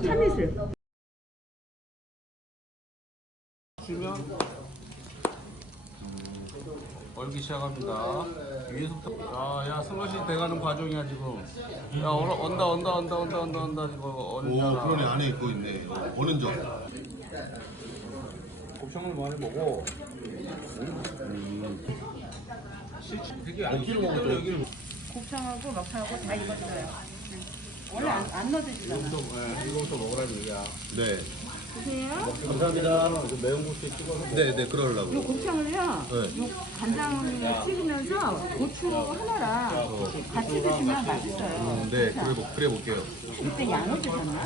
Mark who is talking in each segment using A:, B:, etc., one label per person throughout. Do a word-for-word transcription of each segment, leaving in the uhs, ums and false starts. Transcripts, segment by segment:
A: 참이슬.
B: 주면 음, 얼기 시작합니다. 위에서부터 아야 슬롯이 돼가는 과정이야 지금. 야 얼어, 온다 온다 온다 온다 온다 온다 이거
C: 오,
B: 얼잖아.
C: 그러네. 안에 있고 있네. 어는 점.
B: 곱창을 많이 먹어. 음. 되게 안 키로 먹어 여기를.
A: 곱창하고 막창하고 다 익었어요. 원래 안, 안 넣어드시잖아.
B: 이거부터 먹으라는 얘기야.
C: 네.
A: 드세요.
B: 감사합니다. 매운 고추 찍어서.
C: 네, 네, 그러려고.
A: 요 곱창을요.
C: 네.
A: 요 간장을 찍으면서 고추 하나랑 같이 드시면 맛있어요.
C: 음, 네, 그래, 볼- 그래 볼게요.
A: 그때 양을 드셨나?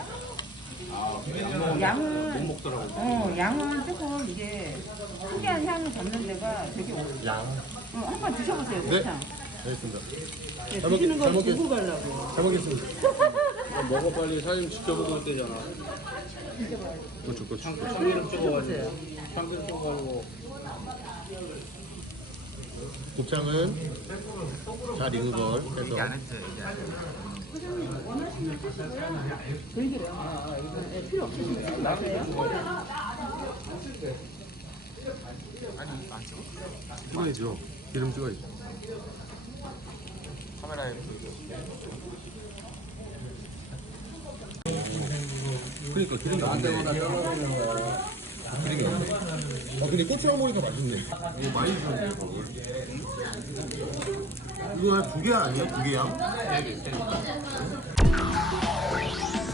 A: 양은
B: 못 먹더라고.
A: 어 양은 조금 이게 특이한 향을 잡는 데가 되게
B: 양.
A: 어, 한번 드셔보세요 곱창.
C: 알겠습니다.
A: 네,
C: 잘 먹-
A: 드시는
C: 잘
A: 거
C: 먹겠-
A: 보고 가려고.
C: 잘 먹겠습니다.
B: 먹어 빨리 사진 지켜보고 있대잖아.
C: 고추, 고추.
B: 참기름 찍어가지고. 참기름 찍어가지고.
C: 곱창은 잘 익은 걸 해서.
A: 왜 그래요? 아, 이거 네, 필요 없으시면 마세요.
C: 찍어야죠. 기름 찍어야죠.
B: 카메라에.
C: 그러니까 기름이 안 되거나 기름이 없네. 아 근데 고추랑 먹으니까 맛있네. 이거 많이 주는데 이거 한 두 개 아니에요? 두 개 양?